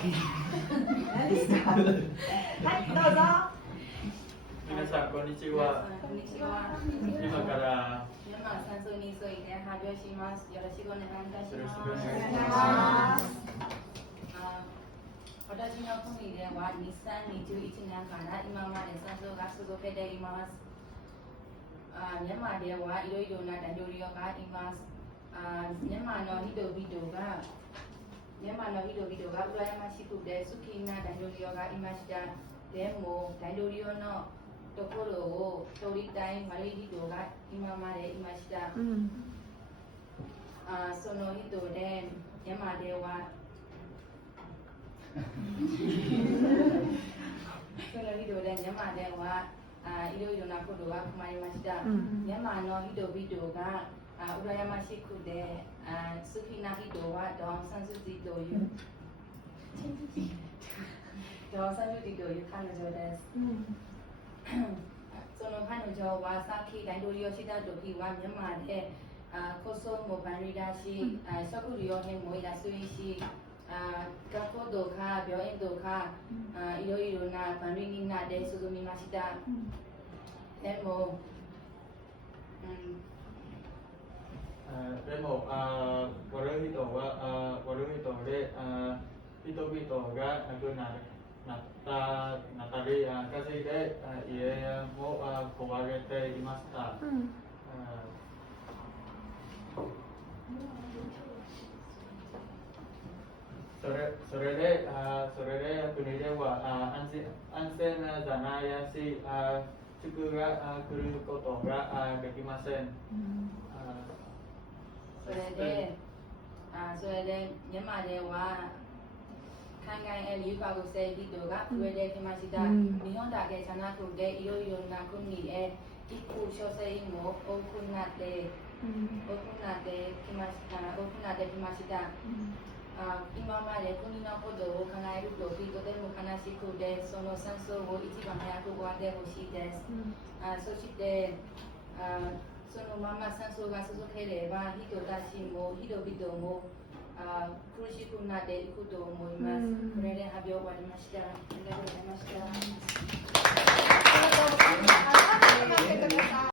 何ですか。はい、どうぞ。皆さんこんにちは。こんにちは。今からミャンマー32歳で発表します。よろしくお願いいたします。よろしくお願いします。私の国では2021年から今まで戦争が続けています。ミャンマーではいろいろな大統領がいます。ミャンマーの人々が羨ましくて好きな大統領がいました。でも大統領のところを取りたい悪い人が今までいました。その人でミャンマーではいろいろなことが困りました。ミャンマーの人々が羨ましくて好きな人はドン・サンスティという彼女です。その彼女はさっき大統領した時はミャンマーでコストも便利だし、食料品も安いし、学校とか病院とかいろいろな便利になって進みました。でも、悪い人で人々が亡くなったり、火事で家も壊れていました。それで国では安全じゃないし、祝が来ることができません。それでミャンマーでは海外へ留学する人が増えてきました。日本だけじゃなくていろいろな国へ行く女性も多くなってきました。今まで国のことを考えるときとても悲しくて、その戦争を一番早く終わってほしいです。そしてそのまま戦争が続ければ人々も苦しくなっていくと思います。これで発表終わりました。ありがとうございました。